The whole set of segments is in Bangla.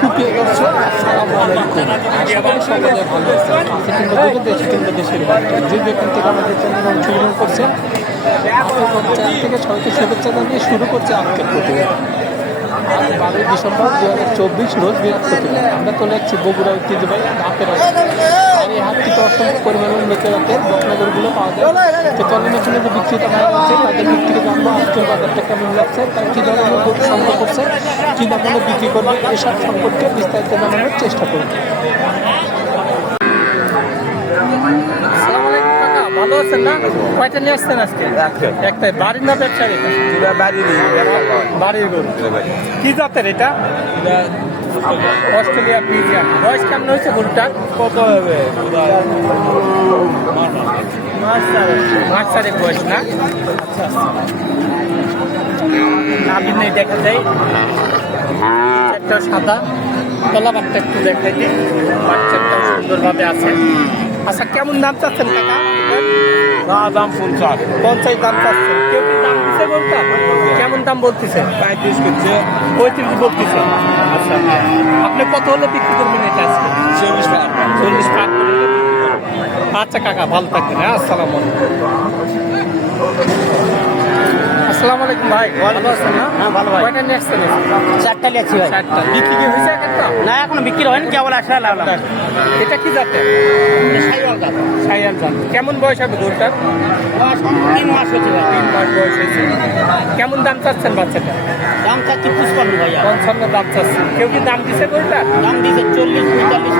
সুপ্রিয় দর্শক আসসালামু আলাইকুম আশা করি ভালো আছেন কিংবা দূরে দেশে কিংবা দেশের বাইরে যে যেখান থেকে আমাদের চ্যানেল অংশগ্রহণ করছেন থেকে শুভেচ্ছা জানিয়ে শুরু করছে আজকের প্রতিবেদন বারোই ডিসেম্বর দু হাজার চব্বিশ রোজ বৃহস্পতিবার। আমরা চলে যাচ্ছি বগুড়া ঐতিহ্যবাহী হাট। আর এই থেকে অসংখ্য পরিমাণের মেকের হাতের বকনগরগুলো পাওয়া যায়। তো চলেন এখানে যে বিক্রেতা ভাই আছে, তাদের দিক থেকে জানব আজকের বাজারটা কেমন লাগছে, তারা কী ধরনের গরু সংগ্রহ করছে, কী দামে বিক্রি করবে, এসব সম্পর্কে বিস্তারিত জানানোর চেষ্টা করব। ভালো আছেন না? কয়টা নিয়ে আসছেন আজকে? একটাই বাড়ির না ব্যবসার এটা বাড়ির গরু। কি জাতের এটা? অস্ট্রেলিয়া পিজিয়ান বয়স কেমন হয়েছে গরুটা কত হবে? মাস চারেক বয়স না? আচ্ছা। নাবিন নেই দেখা যায় একটা সাদা। তলাবারটা একটু দেখাই বাচ্চাটা সুন্দরভাবে আছে। আচ্ছা কেমন দাম চাচ্ছেন কাকা? দাম পঞ্চাশ। পঞ্চাশ দাম চাচ্ছেন। কেউ কি দাম দিচ্ছে বলতে? কেমন দাম বলতেছে? পঁয়ত্রিশ করছে। পঁয়ত্রিশ বলতেছে। আচ্ছা। আপনি কত হলে বিক্রি করবেন এটা আজকে? চল্লিশ টাকা। চল্লিশ টাকা। আচ্ছা কাকা ভালো থাকবেন হ্যাঁ আসসালামু আলাইকুম। আসসালামু আলাইকুম ভাই। ভালো আছেন না হ্যাঁ, ভালো ভাই। কয়টা নিয়ে আসছেন চারটা লিখছি ভাই। চারটা। বিক্রি কি হয়েছে একটা না এখনও বিক্রি হয়নি কেবল আসলে লাগলাম এটা কি গাছ। সাইয়াল জাত। কেমন বয়স হবে গরুটার? তিন মাস হচ্ছে ভাই। তিন মাস বয়স হয়েছে। কেমন দাম চাচ্ছেন বাচ্চাটা? দাম চাচ্ছি পুষ্পান্ন ভাইয়া পঞ্চান্ন দাম চাচ্ছেন। কেউ কি দাম দিছে গরুটার দাম দিয়েছে চল্লিশ পঁয়তাল্লিশ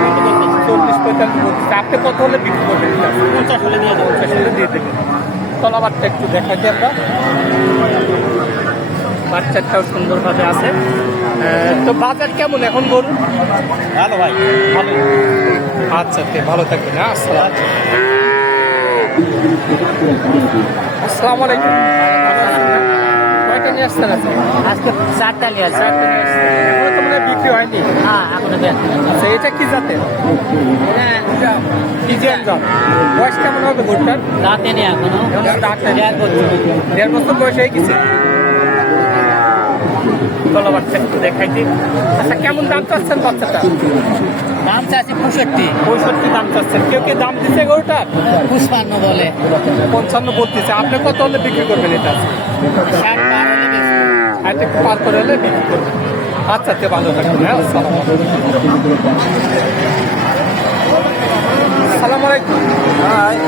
চল্লিশ পঁয়তাল্লিশ আপনি কত হলে বিক্রি করবেন? পঞ্চাশ হলে দিয়ে দেবো। পঞ্চাশ হলে দিয়ে দেবেন। তলাবারটা একটু দেখা যায় আমরা। বাচ্চাটাও সুন্দরভাবে আছে। তো বাজার কেমন এখন গরু? ভালো ভাই ভালো আচ্ছা তে ভালো থাকবেন হ্যাঁ আসসালাম আসসালামু আলাইকুম ভালো আছেন না? কয়টা নিয়ে আসছেন আজকে আজকে চারটা নিয়ে এখনও তো মনে বিক্রি হয়নি? হ্যাঁ এখনও আচ্ছা এটা কি জাতের? ফিজিয়ান জাত। বয়স কেমন হবে গরুটার? রাতে নেই এখনও। দেড় বছর। দেড় বছর বয়স হয়ে গেছে? চলো বাচ্চা একটু দেখাই দিই। আচ্ছা কেমন দাম চাচ্ছেন বাচ্চাটা? দাম চাচ্ছি পঁয়ষট্টি। পঁয়ষট্টি দাম চাচ্ছেন। কেউ কে দাম দিচ্ছে গরুটার? পুষ্পান্ন বলে। পঞ্চান্ন বলতেছে। আপনি কত হলে বিক্রি করবেন এটা? ষাট হাইটে পার করে এলে বিক্রি করবেন আচ্ছা ভালো থাকবেন হ্যাঁ আসসালাম সালাম আলাইকুম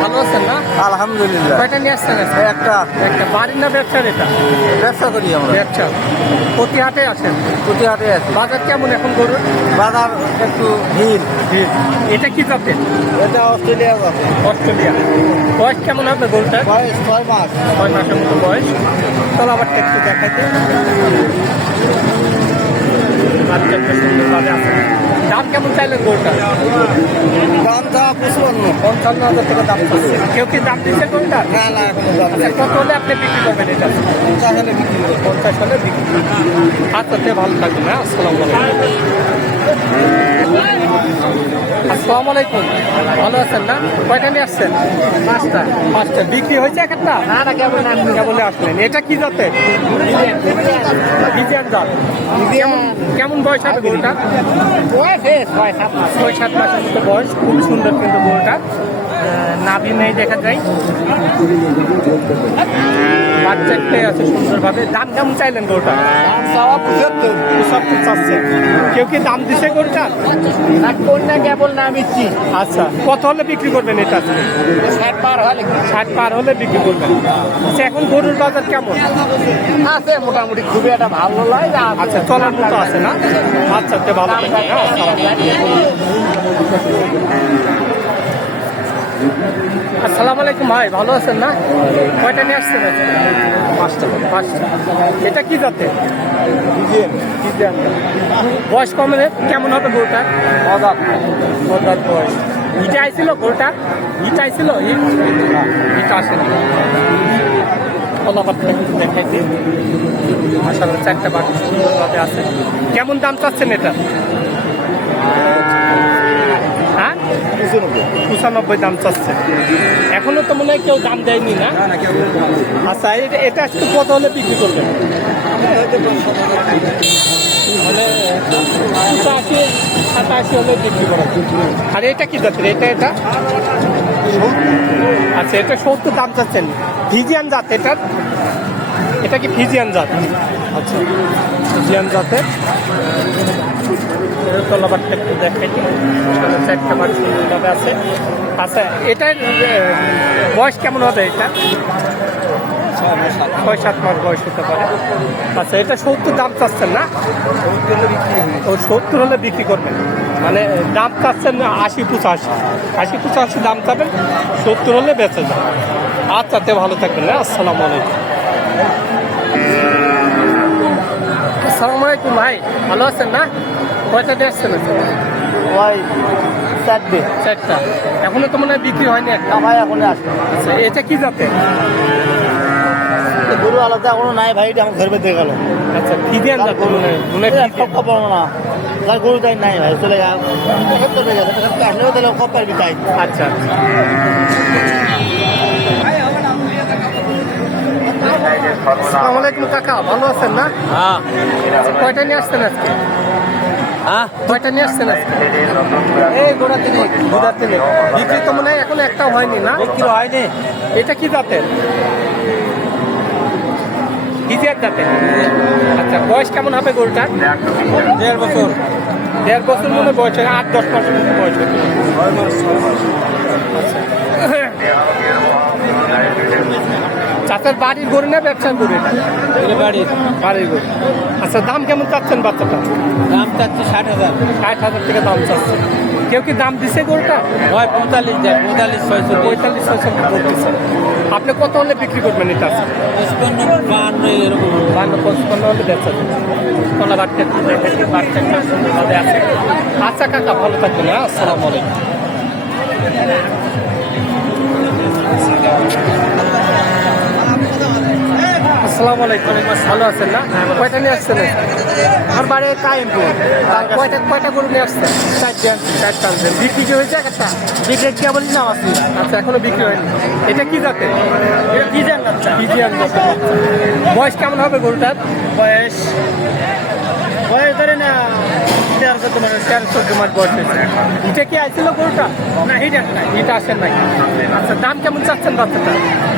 ভালো আছেন না আলহামদুলিল্লাহ। কয়টা নিয়ে আসছেন একটা। একটা বাড়ির না ব্যবসার এটা? ব্যবসা করি আমরা। ব্যবসা। প্রতি হাটে আসেন? প্রতি হাটে আছি বাজার কেমন এখন গরুর? বাজার একটু ভিড়। ভিড়। এটা কি জাতের? এটা অস্ট্রেলিয়া আছে অস্ট্রেলিয়া। বয়স কেমন হবে গরুটা? বয়স ছয় মাস। ছয় মাসের মতো বয়স। চলো আবার একটু দেখাইতে সুন্দরভাবে আছে। দাম কেমন চাইলেন গরুটা? দাম চা পুষ্পান্ন পঞ্চান্ন হাজার টাকা দাম চাচ্ছে। কেউ কি দাম দিচ্ছে গরুটা? না না আচ্ছা, কত হলে আপনি বিক্রি করবেন এটা? পঞ্চাশ হলে বিক্রি করব। পঞ্চাশ হলে বিক্রি করবেন। আচ্ছা তে ভালো থাকবেন হ্যাঁ? আসসালামু আলাইকুম। আসসালামু আলাইকুম। ভালো আছেন না? কয়টা নিয়ে আসছেন? পাঁচটা। পাঁচটা। বিক্রি হয়েছে একটা? না না কেবল কেবল আসলেন। এটা কি জাতে বিজিয়ান। জাত। কেমন বয়স হবে গরুটা ছয় সাত মাস। ছয় সাত মাসের মতো বয়স। খুব সুন্দর কিন্তু গরুটা। নাভি নেই দেখা যায়। বাচ্চা একটাই আছে সুন্দরভাবে। দাম কেমন চাইলেন গরুটা? চাওয়া পঁচাত্তর সত্তর চাচ্ছে। কেউ কি দাম দিছে গরুটা? কন্যা কেবল না মিচ্ছি আচ্ছা কত হলে বিক্রি করবেন এটা? ষাট পার হলে ষাট পার হলে বিক্রি করবেন। আচ্ছা এখন গরুর বাজার কেমন? আছে মোটামুটি খুবই একটা ভালো লাগে আচ্ছা চলার মতো আছে না? আচ্ছা ভালো আসসালাম। আলাইকুম ভাই ভালো আছেন না? কয়টা নিয়ে আসছেন পাঁচটা। পাঁচটা। এটা কি জাতে বয়স কমে কেমন হবে গরুটা? অদাত অদাত বয়স। ইটা আইছিল গরুটা? ইটা আইছিল? ইট আসেনি। কলাপাতটা কিন্তু দেখাইছে মাসাল চারটা বাটি সুন্দরভাবে আছে। কেমন দাম চাচ্ছেন এটা? পঁচানব্বই দাম চাচ্ছে। এখনও তো মনে হয় কেউ দাম দেয়নি না? আচ্ছা এটা এটা আজকে কত হলে বিক্রি করবেন মানে পঁচাশি সাতাশি হলে বিক্রি করা আর এটা কি জাতের? এটা এটা? আচ্ছা এটা সত্তর দাম চাচ্ছেন। ফিজিয়ান জাত এটার? এটা কি ফিজিয়ান জাত? আচ্ছা ফিজিয়ান জাতের। তলাবারটা দেখাই চারটা মাছ সুন্দরভাবে আছে। আচ্ছা এটার বয়স কেমন হবে এটা? ছয় সাত মাস বয়স হতে পারে। আচ্ছা এটা সত্তর দাম চাচ্ছেন না? ও সত্তর হলে বিক্রি করবেন। মানে দাম চাচ্ছেন আশি পঁচাশি। আশি পঁচাশি দাম চাবেন, সত্তর হলে বেঁচে যান। আচ্ছা তে ভালো থাকবেন না আসসালামু আলাইকুম। আসসালামু আলাইকুম ভাই, ভালো আছেন না? কয়টা দিয়ে আসছেন? ওই চারটে। চারটা। এখনও তো মনে হয় বিক্রি হয়নি একটা। ভাই এখন আসবে। আচ্ছা এটা কি জাতে গরু আলাদা এখনও নাই ভাই এটা আমার ঘর বেঁধে গেল। আচ্ছা ফিজিয়ান জাতে মনে হয় মনে হয় ফিজিয়ান। খবর না। তার গরু তাই নাই ভাই চলে গেল। আসলেও তাহলে পারবি তাই। আচ্ছা আচ্ছা। আসসালামু আলাইকুম কাকা ভালো আছেন না? হ্যাঁ। আচ্ছা, কয়টা নিয়ে আসছেন আজকে? হ্যাঁ? কয়টা নিয়ে আসছেন এই গোড়া তিনি দুধার দিনে বিক্রি তো মনে হয় এখন একটাও হয়নি না? বিক্রি হয়নি। এটা কি জাতের? হিজিয়ার জাতের? আচ্ছা বয়স কেমন হবে গরুটার? দেড় বছর। দেড় বছর মনে বয়স হয় আট দশ মাসের মতো বয়স পারে। চাচার বাড়ির গরু না ব্যবসার গরু এটা? বাড়ির। বাড়ির গরু। আচ্ছা দাম কেমন চাচ্ছেন বাচ্চাটা? দাম চাচ্ছি ষাট হাজার। ষাট হাজার টাকা দাম চাচ্ছে। কেউ কি দাম দিছে গরুটা? হয় পঁয়তাল্লিশ দেয় পঁয়তাল্লিশ ছয়শো পঁয়তাল্লিশ। ছয়শো বলতেছে আপনি কত হলে বিক্রি করবেন এটা? এরকম বান্ন পঁচপান্ন হলে বেচা কোনো বাচ্চা বাচ্চা আছে। আচ্ছা কাকা ভালো থাকবেন হ্যাঁ? আসসালামু আলাইকুম। আসসালামু আলাইকুম ভালো আছেন না? কয়টা নিয়ে আসছেন? আমার বাড়ি আর কয়টা কয়টা গরু নিয়ে আসছেন? চারটে চারটা আনছেন বিক্রি কি হয়েছে একটা? বিক্রি কে বলি না আছে। আচ্ছা এখনও বিক্রি হয়নি। এটা কি এটা কি জান বাচ্চা ফিজিয়ান বয়স কেমন হবে গরুটার? বয়স বয়স ধরে না তেরোশো তোমার তেরো চোদ্দ মাস বয়স এটা কি আইছিল গরুটা? না হিট নাই। এটা আসেন নাকি আচ্ছা দাম কেমন চাচ্ছেন বাচ্চাটা?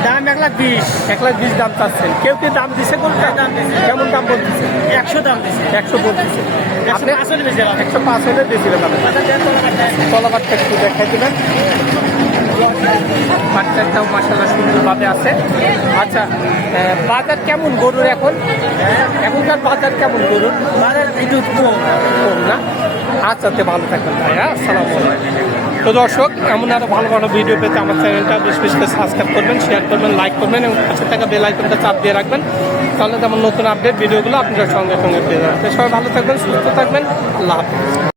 দাম এক লাখ বিশ। এক লাখ বিশ দাম চাচ্ছেন। কেউ কি দাম দিছে গরুটা? দাম দিছে। কেমন দাম বলতেছে? একশো দাম দিছে। একশো বলতেছে। আপনি একশো আসলে বেশি একশো পাঁচ হলে দিবেন আপনি তলাবারটা একটু দেখাই দেবেন। বাচ্চাটাও মাসাল্লাহ সুন্দরভাবে আছে। আচ্ছা বাজার কেমন গরুর এখন? এখনকার বাজার কেমন গরুর? বাজার একটু কম। কম না? আচ্ছা তে ভালো থাকবেন আসসালামু আলাইকুম। তো দর্শক এমন আরও ভালো ভালো ভিডিও পেতে আমার চ্যানেলটা বেশ বেশি করে সাবস্ক্রাইব করবেন শেয়ার করবেন লাইক করবেন এবং পাশে থাকা বেল আইকনটা চাপ দিয়ে রাখবেন। তাহলে যেমন নতুন আপডেট ভিডিওগুলো আপনারা সঙ্গে সঙ্গে পেয়ে যাবেন। সবাই ভালো থাকবেন সুস্থ থাকবেন। আল্লাহ হাফিজ।